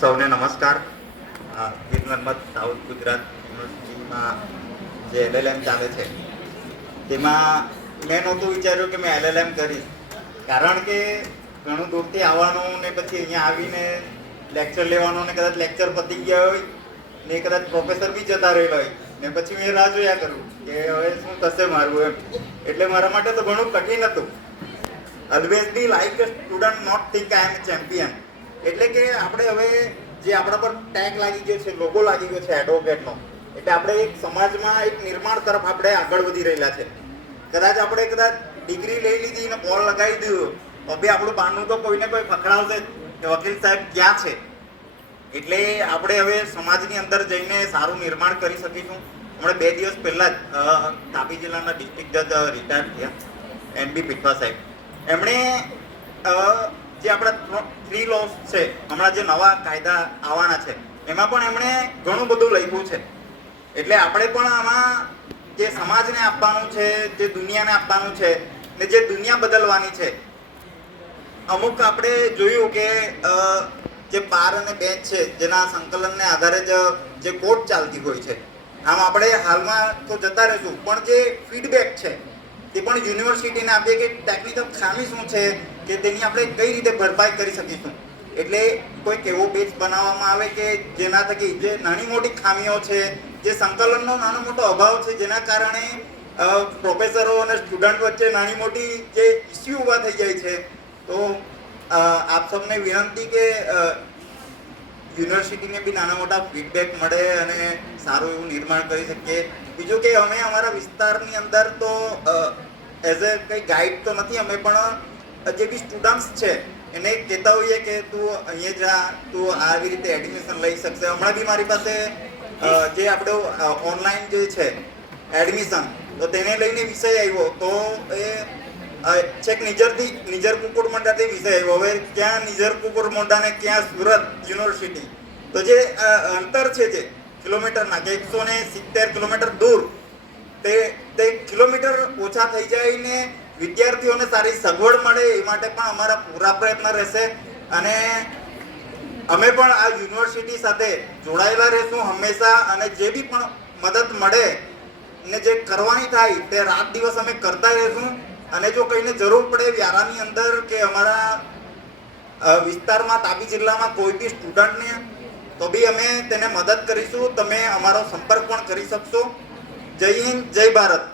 સૌને નમસ્કાર. ગીર નર્મદ સાઉથ ગુજરાત યુનિવર્સિટીમાં જે LLM ચાલે છે તેમાં મેં નહોતું વિચાર્યું કે મેં LLM કરીશ, કારણ કે ઘણું દૂરથી આવવાનું ને પછી અહીંયા આવીને લેક્ચર લેવાનું ને કદાચ લેક્ચર પતી ગયા હોય ને કદાચ પ્રોફેસર બી જતા રહેલો હોય ને પછી મેં રાહ જોયા કરું કે હવે શું થશે મારું એમ. એટલે મારા માટે તો ઘણું કઠિન હતું. Always be like a student, not think I am champion. એટલે કે આપણે હવે જે આપણા પર ટેગ લાગી ગયો છે, લોગો લાગી ગયો છે એડવોકેટનો, એટલે આપણે એક સમાજમાં એક નિર્માણ તરફ આપણે આગળ વધી રહેલા છે. કદાચ ડિગ્રી લઈ લીધી ને બોલ લગાવી દીધું તો બી આપણું બારનું તો કોઈને કોઈ પકડાવશે કે વકીલ સાહેબ ક્યાં છે. એટલે આપણે હવે સમાજની અંદર જઈને સારું નિર્માણ કરી શકીશું. હમણાં 2 દિવસ પહેલા જ તાપી જિલ્લાના ડિસ્ટ્રિક્ટ જજ રિટાયર થયા, NB પીઠવા સાહેબ. એમણે જે આપણા 3 લોસ છે, હમણાં જે નવા કાયદા આવવાના છે એમાં પણ એમણે ઘણું બધું લખ્યું છે. એટલે આપણે પણ આમાં જે સમાજને આપવાનું છે, જે દુનિયાને આપવાનું છે ને જે દુનિયા બદલવાની છે. અમુક આપણે જોયું કે જે બાર અને બેચ છે જેના સંકલનને આધારે જ જે કોર્ટ ચાલતી હોય છે, આમ આપણે હાલમાં તો જતા રહીશું, પણ જે ફીડબેક છે તે પણ યુનિવર્સિટીને આપીએ કે ટેકનિકલ ખામી શું છે કે તેની આપણે કઈ રીતે ભરપાઈ કરી શકીશું. એટલે કોઈક એવો બેચ બનાવવામાં આવે કે જેના થકી જે નાની મોટી ખામીઓ છે, જે સંકલનનો નાનો મોટો અભાવ છે, જેના કારણે પ્રોફેસરો અને સ્ટુડન્ટ વચ્ચે નાની મોટી જે ઇસ્યુ ઊભા થઈ જાય છે. તો આપ સૌને વિનંતી કે યુનિવર્સિટીને બી નાના મોટા ફીડબેક મળે અને સારું એવું નિર્માણ કરી શકીએ. બીજું કે અમે અમારા વિસ્તારની અંદર તો એઝ એ કંઈ ગાઈડ તો નથી, અમે પણ જે બી સ્ટુડન્ટ્સ છે એને કહેતા હોઈએ કે તું અહીંયા જા, તું આવી રીતે એડમિશન લઈ શકશે. હમણાં બી મારી પાસે જે આપણું ઓનલાઈન જે છે એડમિશન, તો તેને લઈને વિષય આવ્યો તો એ છેક નિઝર કુકુરમંડાથી વિષય આવ્યો. હવે ક્યાં નિઝર કુકુરમંડા ને ક્યાં સુરત યુનિવર્સિટી, તો જે અંતર છે જે કિલોમીટરના કે 170 કિલોમીટર દૂર, તે કિલોમીટર ઓછા થઈ જાય ને વિદ્યાર્થીઓને સારી સગવડ મળે એ માટે પણ અમારા પૂરા પ્રયત્ન રહેશે. અને અમે પણ આ યુનિવર્સિટી સાથે જોડાયેલા રહેશું હંમેશા, અને જે બી પણ મદદ મળે ને જે કરવાની થાય તે રાત દિવસ અમે કરતા રહીશું. અને જો કઈને જરૂર પડે વ્યારાની અંદર કે અમારા વિસ્તારમાં તાપી જિલ્લામાં કોઈ બી સ્ટુડન્ટને, તો બી અમે તેને મદદ કરીશું. તમે અમારો સંપર્ક પણ કરી શકશો. જય હિન્દ, જય ભારત.